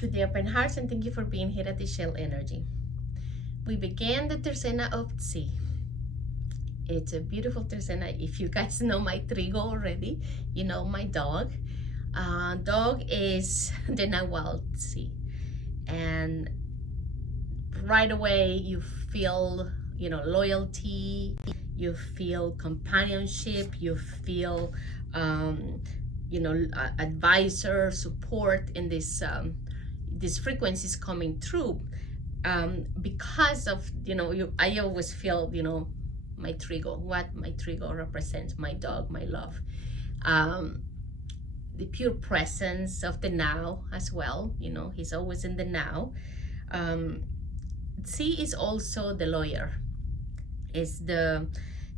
Good day, open hearts, and thank you for being here at the Shell Energy. We began the Tercena of TZI. It's a beautiful Tercena. If you guys know my trigo already, you know my dog. Dog is the Nahual TZI. And right away you feel, loyalty, you feel companionship, you feel, advisor, support in this these frequencies coming through, because of I always feel my trigo, what my trigo represents, my dog, my love, the pure presence of the now as well. He's always in the now. C is also the lawyer, is the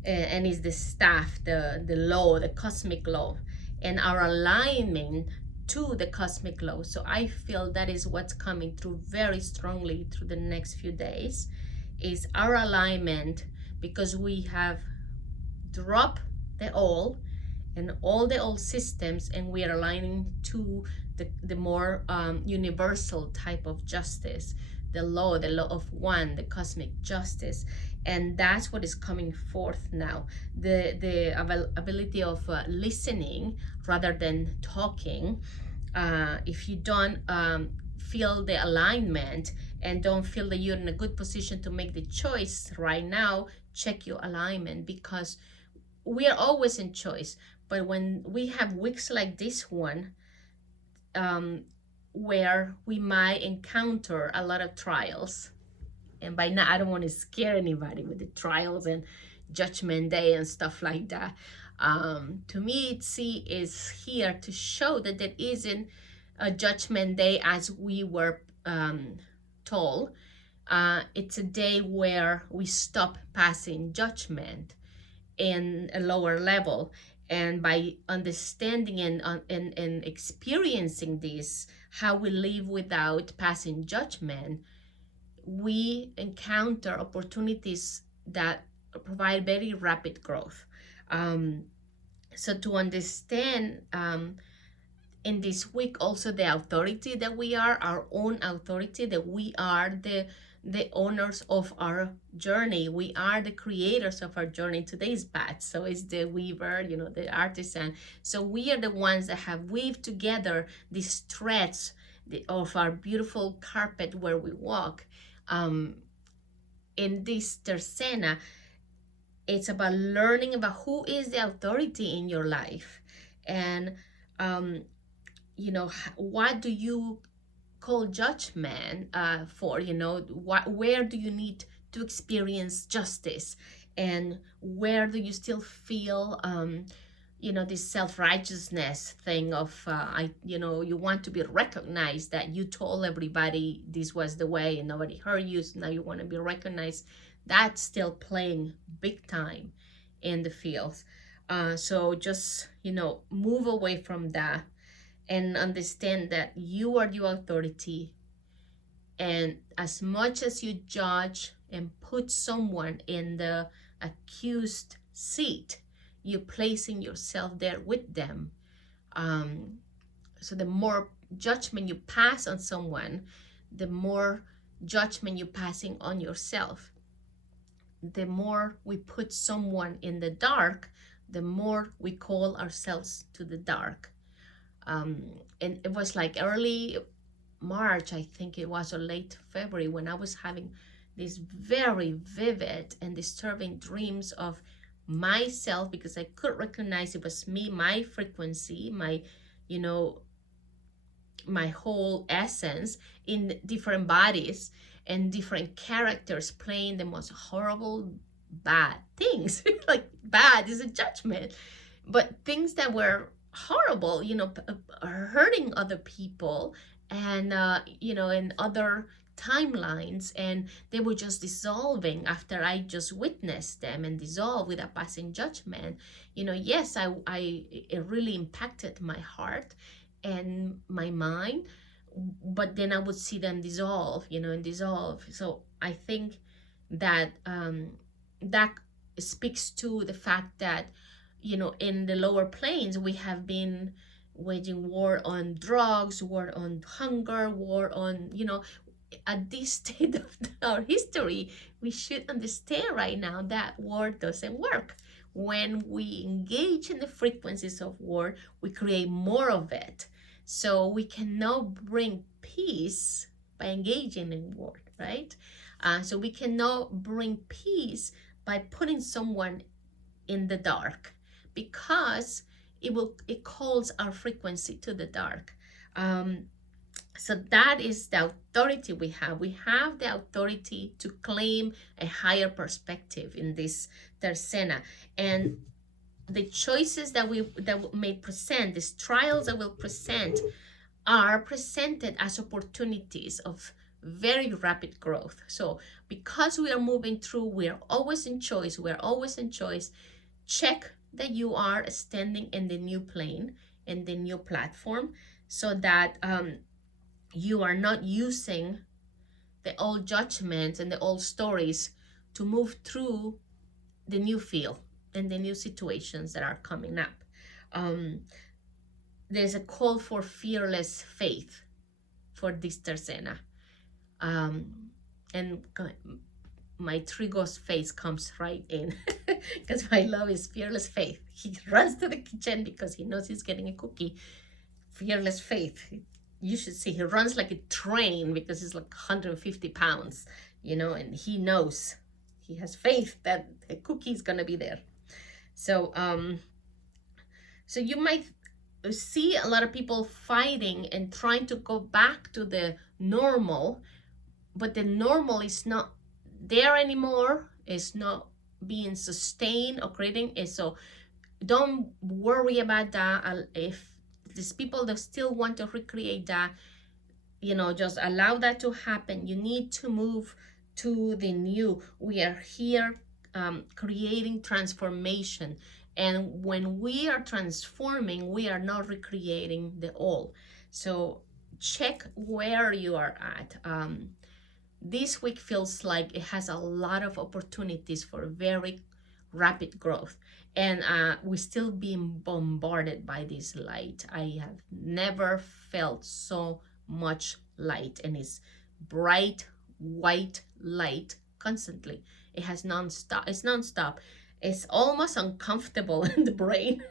and is the staff, the law, the cosmic law, and our alignment to the cosmic law. So I feel that is what's coming through very strongly through the next few days, is our alignment, because we have dropped the old and all the old systems, and we are aligning to the more universal type of justice, the law of one, the cosmic justice. And that's what is coming forth now, the ability of listening rather than talking. If you don't feel the alignment and don't feel that you're in a good position to make the choice right now, check your alignment, because we are always in choice. But when we have weeks like this one, where we might encounter a lot of trials, and by now I don't want to scare anybody with the trials and judgment day and stuff like that. To me, TZI is here to show that there isn't a judgment day as we were told. It's a day where we stop passing judgment in a lower level, and by understanding and experiencing this, how we live without passing judgment, we encounter opportunities that provide very rapid growth. So to understand in this week also the authority that we are, our own authority, that we are the owners of our journey, we are the creators of our journey. Today's bat, so it's the weaver, the artisan. So we are the ones that have weaved together these threads of our beautiful carpet where we walk. In this Tercena, it's about learning about who is the authority in your life, and what do you call judgment for? Where do you need to experience justice, and where do you still feel this self-righteousness thing of you want to be recognized, that you told everybody this was the way and nobody heard you, so now you want to be recognized. That's still playing big time in the fields. So just move away from that and understand that you are your authority. And as much as you judge and put someone in the accused seat, you're placing yourself there with them. So the more judgment you pass on someone, the more judgment you're passing on yourself. The more we put someone in the dark, the more we call ourselves to the dark. And it was like early March, I think it was, or late February, when I was having these very vivid and disturbing dreams of myself, because I could recognize it was me, my frequency, my my whole essence in different bodies and different characters playing the most horrible bad things. Like, bad is a judgment, but things that were horrible, hurting other people, and in other timelines, and they were just dissolving after I just witnessed them and dissolve without passing judgment. Yes, it really impacted my heart and my mind, but then I would see them dissolve, and dissolve. So I think that that speaks to the fact that in the lower planes we have been waging war on drugs, war on hunger, war on, at this state of our history, we should understand right now that war doesn't work. When we engage in the frequencies of war, we create more of it. So we cannot bring peace by engaging in war, right? So we cannot bring peace by putting someone in the dark, because it calls our frequency to the dark. So that is the authority we have. We have the authority to claim a higher perspective in this Tercena. And the choices that may present, these trials that will present, are presented as opportunities of very rapid growth. So because we are moving through, we're always in choice. Check that you are standing in the new plane, in the new platform, so that you are not using the old judgments and the old stories to move through the new field and the new situations that are coming up. There's a call for fearless faith for this Tercena. And my Trigo's face comes right in, because my love is fearless faith. He runs to the kitchen because he knows he's getting a cookie. Fearless faith. You should see, he runs like a train because he's like 150 pounds, and he knows, he has faith that a cookie is going to be there. So, so you might see a lot of people fighting and trying to go back to the normal, but the normal is not there anymore. It's not being sustained or creating it. So don't worry about that. If these people that still want to recreate that, just allow that to happen. You need to move to the new. We are here creating transformation. And when we are transforming, we are not recreating the old. So check where you are at. This week feels like it has a lot of opportunities for very rapid growth. And we're still being bombarded by this light. I have never felt so much light, and it's bright white light constantly. It has non-stop. It's non-stop. It's almost uncomfortable in the brain.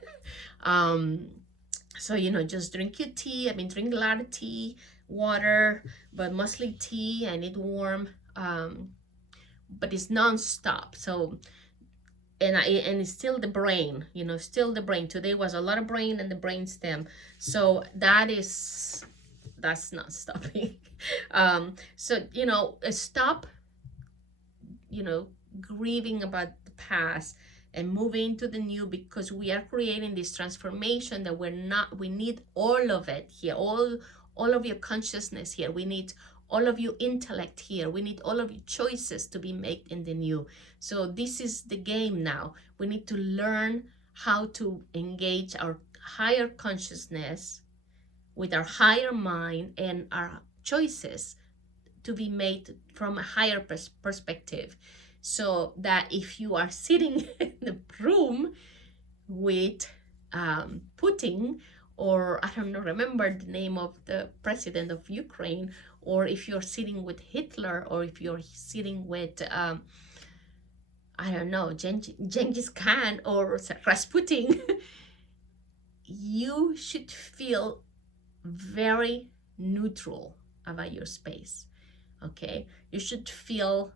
So just drink your tea. I've been drinking a lot of tea, water, but mostly tea. I need warm, but it's non-stop. So and it's still the brain, still the brain. Today was a lot of brain and the brain stem. So that's not stopping. So stop grieving about the past and moving to the new, because we are creating this transformation that we need all of it here, all of your consciousness here. We need all of your intellect here. We need all of your choices to be made in the new. So this is the game now. We need to learn how to engage our higher consciousness with our higher mind and our choices to be made from a higher perspective. So that if you are sitting in the room with Putin, or I don't know, remember the name of the president of Ukraine, or if you're sitting with Hitler, or if you're sitting with, I don't know, Genghis Khan or Rasputin, you should feel very neutral about your space, okay? You should feel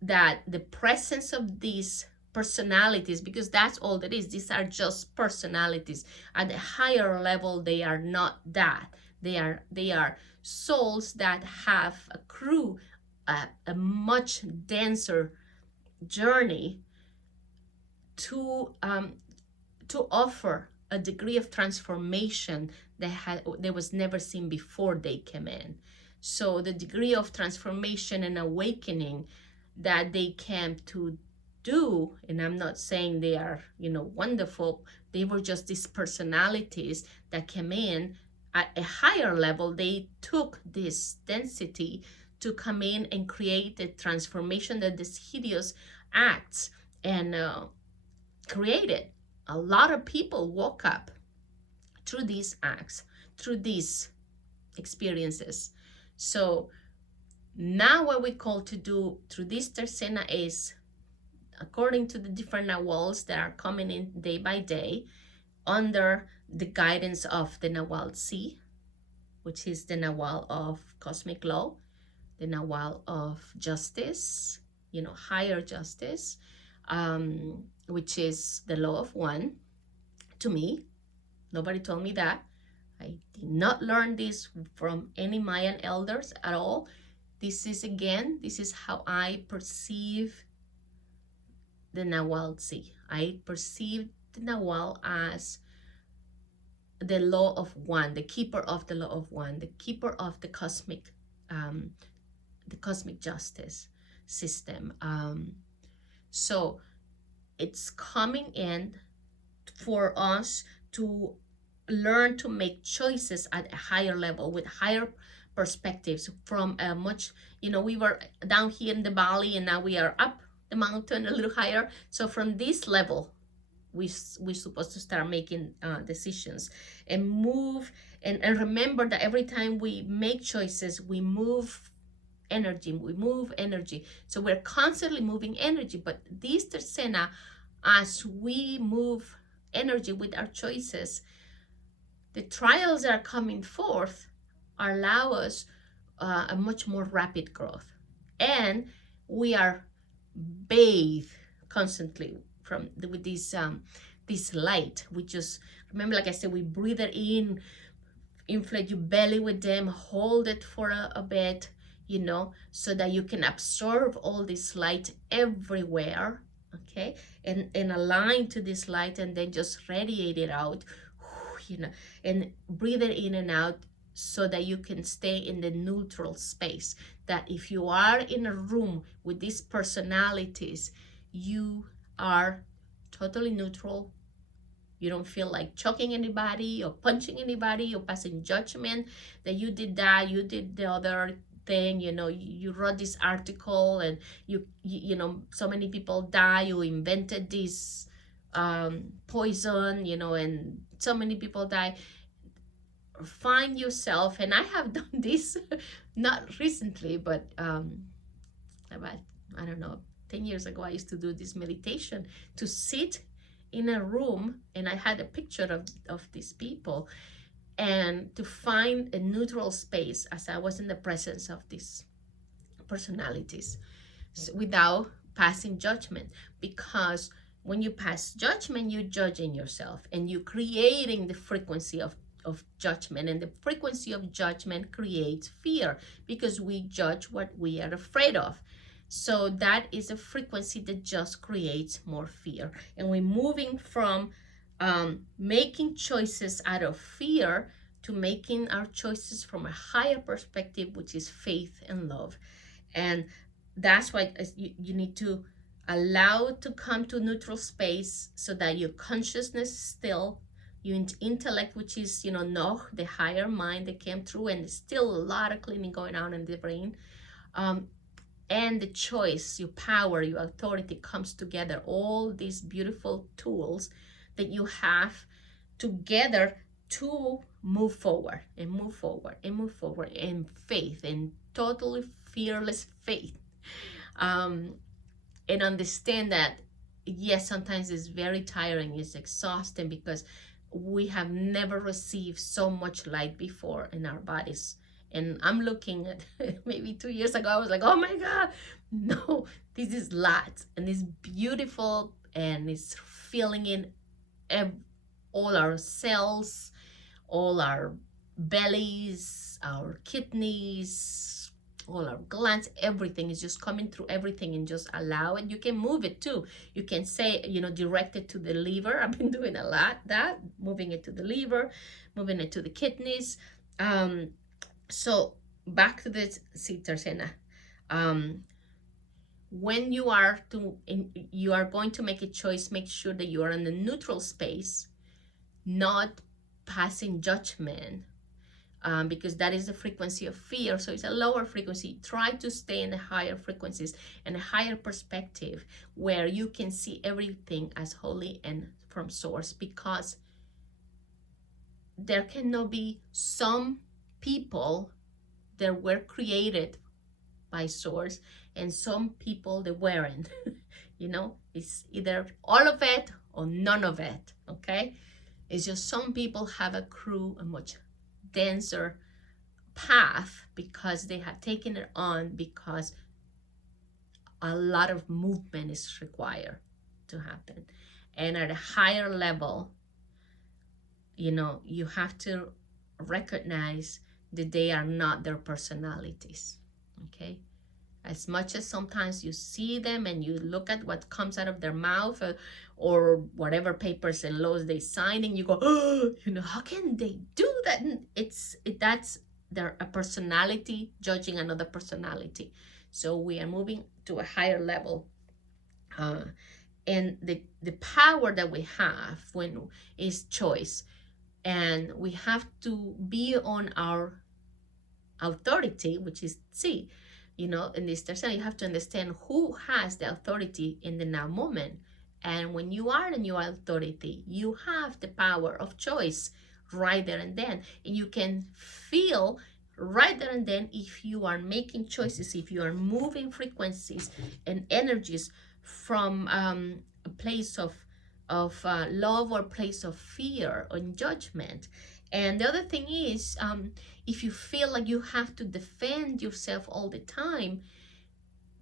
that the presence of these personalities, because that's all that is, these are just personalities. At a higher level, they are not that. They are souls that have accrued a much denser journey to offer a degree of transformation that was never seen before they came in. So the degree of transformation and awakening that they came to do, and I'm not saying they are, wonderful, they were just these personalities that came in at a higher level. They took this density to come in and create the transformation that this hideous acts and created. A lot of people woke up through these acts, through these experiences. So now what we call to do through this Tercena is, according to the different nawals that are coming in day by day, under the guidance of the Nawal C, which is the Nawal of cosmic law, the Nawal of justice, higher justice, which is the law of one. To me, nobody told me that. I did not learn this from any Mayan elders at all. This is how I perceive the Nawal C. I perceive the Nawal as the law of one, the keeper of the law of one, the keeper of the cosmic justice system. So it's coming in for us to learn to make choices at a higher level with higher perspectives from a much, we were down here in the valley and now we are up the mountain a little higher. So from this level, we're supposed to start making decisions and move and remember that every time we make choices, we move energy. So we're constantly moving energy. But this Tercena, as we move energy with our choices, the trials that are coming forth allow us a much more rapid growth. And we are bathed constantly with this light. We just, remember, like I said, we breathe it in, inflate your belly with them, hold it for a bit, so that you can absorb all this light everywhere, okay, and align to this light, and then just radiate it out, and breathe it in and out, so that you can stay in the neutral space. That if you are in a room with these personalities, you are totally neutral. You don't feel like choking anybody or punching anybody or passing judgment that you did that, you did the other thing, you wrote this article and you so many people die, you invented this poison, and so many people die. Find yourself, and I have done this not recently, but about, I don't know, 10 years ago, I used to do this meditation to sit in a room, and I had a picture of these people, and to find a neutral space as I was in the presence of these personalities, without passing judgment. Because when you pass judgment, you're judging yourself, and you're creating the frequency of judgment, and the frequency of judgment creates fear, because we judge what we are afraid of. So that is a frequency that just creates more fear, and we're moving from making choices out of fear to making our choices from a higher perspective, which is faith and love. And that's why you need to allow it to come to neutral space, so that your consciousness is still, your intellect, which is, Noh, the higher mind that came through, and there's still a lot of cleaning going on in the brain. And the choice, your power, your authority comes together. All these beautiful tools that you have together to move forward and move forward and move forward in faith, and totally fearless faith. And understand that, yes, sometimes it's very tiring, it's exhausting, because we have never received so much light before in our bodies. And I'm looking at maybe 2 years ago, I was like, oh my God, no, this is light, and it's beautiful, and it's filling in all our cells, all our bellies, our kidneys, all our glands, everything is just coming through everything, and just allow it. You can move it too. You can say, direct it to the liver. I've been doing a lot that, moving it to the liver, moving it to the kidneys. So back to the TZI Tercena. When you are going to make a choice, make sure that you are in the neutral space, not passing judgment, because that is the frequency of fear. So it's a lower frequency. Try to stay in the higher frequencies and a higher perspective, where you can see everything as holy and from source, because there cannot be some people that were created by source and some people that weren't. It's either all of it or none of it. Okay, it's just some people have accrued a much denser path because they have taken it on, because a lot of movement is required to happen. And at a higher level, you have to recognize that they are not their personalities. Okay, as much as sometimes you see them and you look at what comes out of their mouth, or whatever papers and laws they sign, and you go, oh, how can they do that? And that's their a personality judging another personality. So we are moving to a higher level, and the power that we have when is choice, and we have to be on our authority, which is TZI. In this Tercena, you have to understand who has the authority in the now moment. And when you are in your authority, you have the power of choice right there and then. And you can feel right there and then if you are making choices, if you are moving frequencies and energies from a place of love or place of fear or judgment. And the other thing is, if you feel like you have to defend yourself all the time,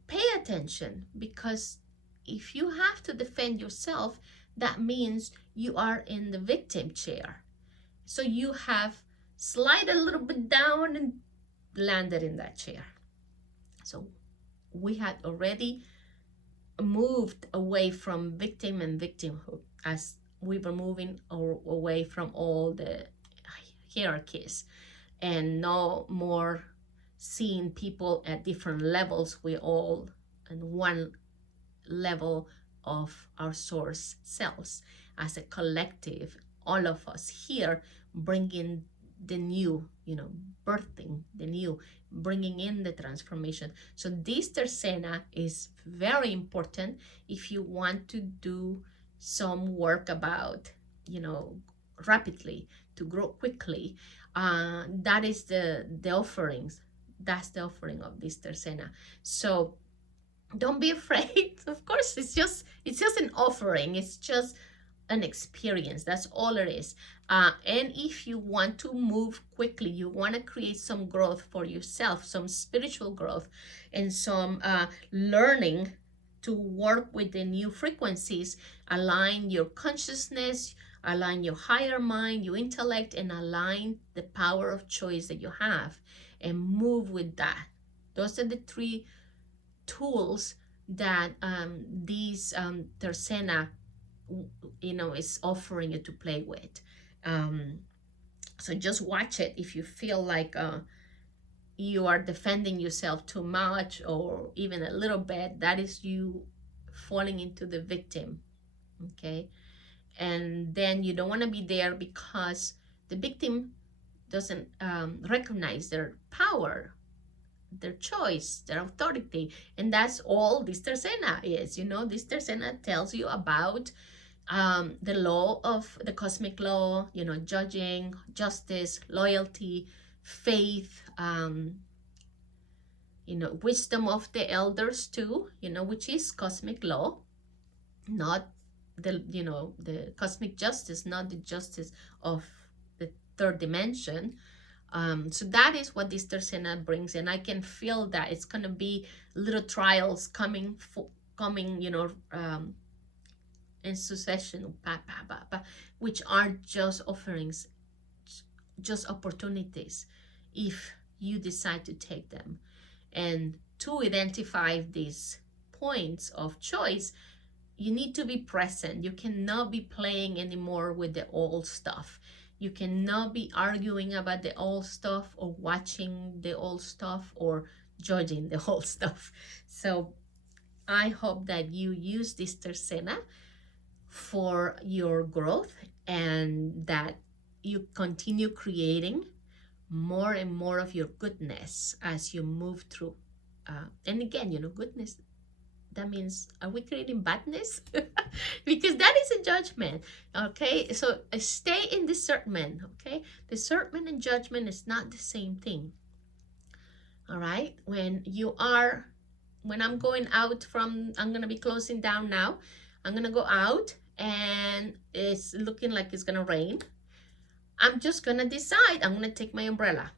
pay attention, because if you have to defend yourself, that means you are in the victim chair. So you have slid a little bit down and landed in that chair. So we had already moved away from victim and victimhood as we were moving away from all the hierarchies, and no more seeing people at different levels. We all in one level of our source selves as a collective, all of us here bringing the new, birthing the new, bringing in the transformation. So this Tercena is very important if you want to do some work about, rapidly, to grow quickly. That is the offerings. That's the offering of this Tercena. So don't be afraid. Of course, it's just an offering. It's just an experience. That's all it is. And if you want to move quickly, you want to create some growth for yourself, some spiritual growth, and some learning to work with the new frequencies, align your consciousness, align your higher mind, your intellect, and align the power of choice that you have, and move with that. Those are the three tools that these Tercena is offering you to play with. So just watch it. If you feel like you are defending yourself too much or even a little bit, that is you falling into the victim. Okay, and then you don't want to be there, because the victim doesn't recognize their power, their choice, their authority. And that's all this Tercena is. This Tercena tells you about the law of the cosmic law, judging, justice, loyalty, faith, wisdom of the elders too, which is cosmic law, not the cosmic justice, not the justice of the third dimension. So that is what this Tercena brings, and I can feel that it's going to be little trials coming, in succession, which are just offerings, just opportunities, if you decide to take them. And to identify these points of choice, you need to be present. You cannot be playing anymore with the old stuff. You cannot be arguing about the old stuff, or watching the old stuff, or judging the old stuff. So I hope that you use this Tercena for your growth, and that you continue creating more and more of your goodness as you move through. And again, goodness That means, are we creating badness? Because that is a judgment. Okay, so stay in discernment. Okay, discernment and judgment is not the same thing. All right, when I'm going out from, I'm gonna be closing down now. I'm gonna go out and it's looking like it's gonna rain. I'm just gonna decide I'm gonna take my umbrella.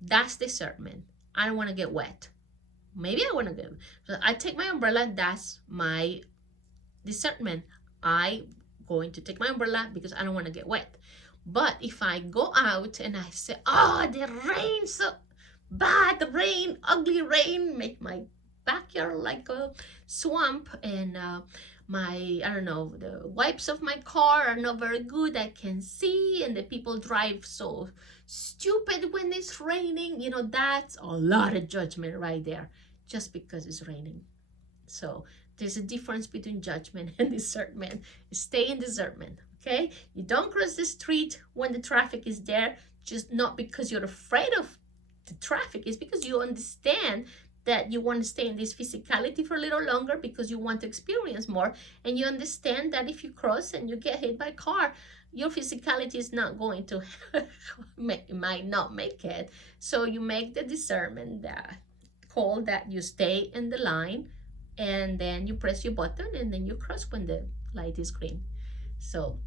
That's discernment. I don't want to get wet. Maybe I want to get, so I take my umbrella. That's my discernment. I going to take my umbrella because I don't want to get wet. But if I go out and I say, oh, the rain so bad, the rain, ugly rain, make my backyard like a swamp, and my, I don't know, the wipes of my car are not very good, I can see, and the people drive so stupid when it's raining, you know, that's a lot of judgment right there, just because it's raining. So there's a difference between judgment and discernment. Stay in discernment, okay? You don't cross the street when the traffic is there, just not because you're afraid of the traffic, it's because you understand that you want to stay in this physicality for a little longer because you want to experience more, and you understand that if you cross and you get hit by a car, your physicality is not going to might not make it. So you make the discernment that call that you stay in the line, and then you press your button and then you cross when the light is green. So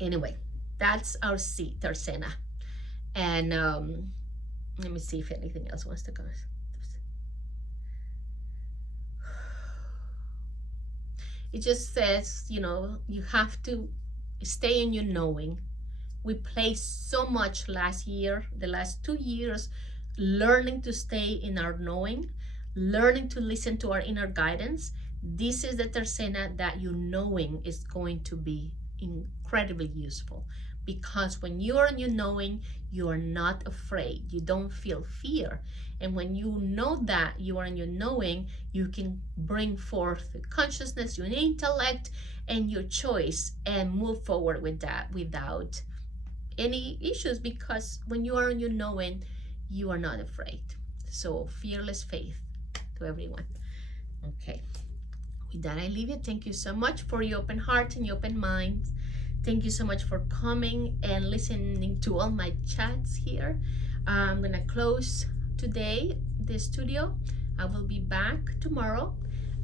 anyway, that's our TZI Tercena. And let me see if anything else wants to go. It just says, you know, you have to stay in your knowing. We played so much last year, the last 2 years, learning to stay in our knowing, learning to listen to our inner guidance. This is the Tercena that you knowing is going to be incredibly useful, because when you are in your knowing, you are not afraid. You don't feel fear. And when you know that you are in your knowing, you can bring forth the consciousness, your intellect, and your choice, and move forward with that without any issues, because when you are in your knowing, you are not afraid. So fearless faith to everyone. Okay. With that, I leave you. Thank you so much for your open heart and your open mind. Thank you so much for coming and listening to all my chats here. I'm gonna close today the studio. I will be back tomorrow,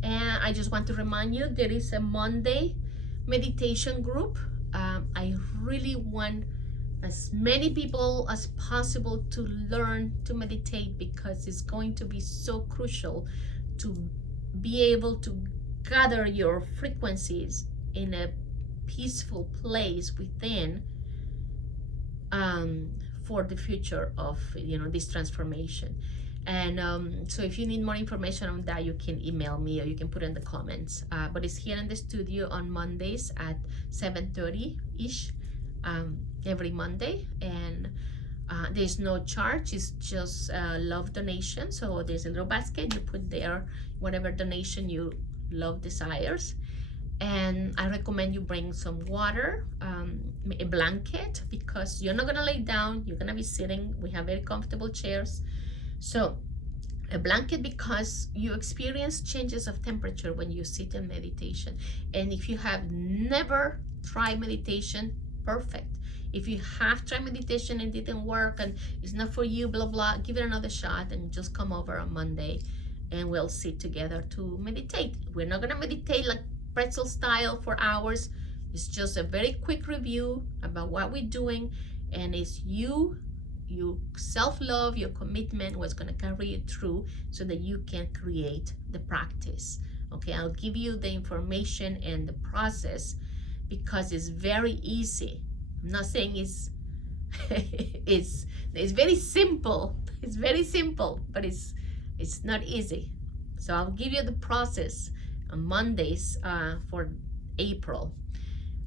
and I just want to remind you there is a Monday meditation group. I really want as many people as possible to learn to meditate, because it's going to be so crucial to be able to gather your frequencies in a peaceful place within, for the future of, you know, this transformation. And so if you need more information on that, you can email me or you can put in the comments, but it's here in the studio on Mondays at 7:30 ish, every Monday. And there's no charge, it's just love donation. So there's a little basket, you put there whatever donation you love desires. And I recommend you bring some water, a blanket, because you're not gonna lay down, you're gonna be sitting. We have very comfortable chairs. So a blanket, because you experience changes of temperature when you sit in meditation. And if you have never tried meditation, perfect. If you have tried meditation and it didn't work and it's not for you, blah, blah, give it another shot and just come over on Monday and we'll sit together to meditate. We're not gonna meditate like pretzel style for hours. It's just a very quick review about what we're doing, and it's you, your self-love, your commitment, what's going to carry you through so that you can create the practice. Okay, I'll give you the information and the process, because it's very easy. I'm not saying it's it's very simple. It's very simple, but it's not easy. So I'll give you the process on Mondays for April,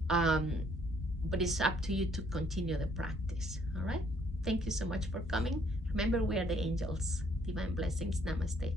but it's up to you to continue the practice. All right, thank you so much for coming. Remember, we are the angels. Divine blessings. Namaste.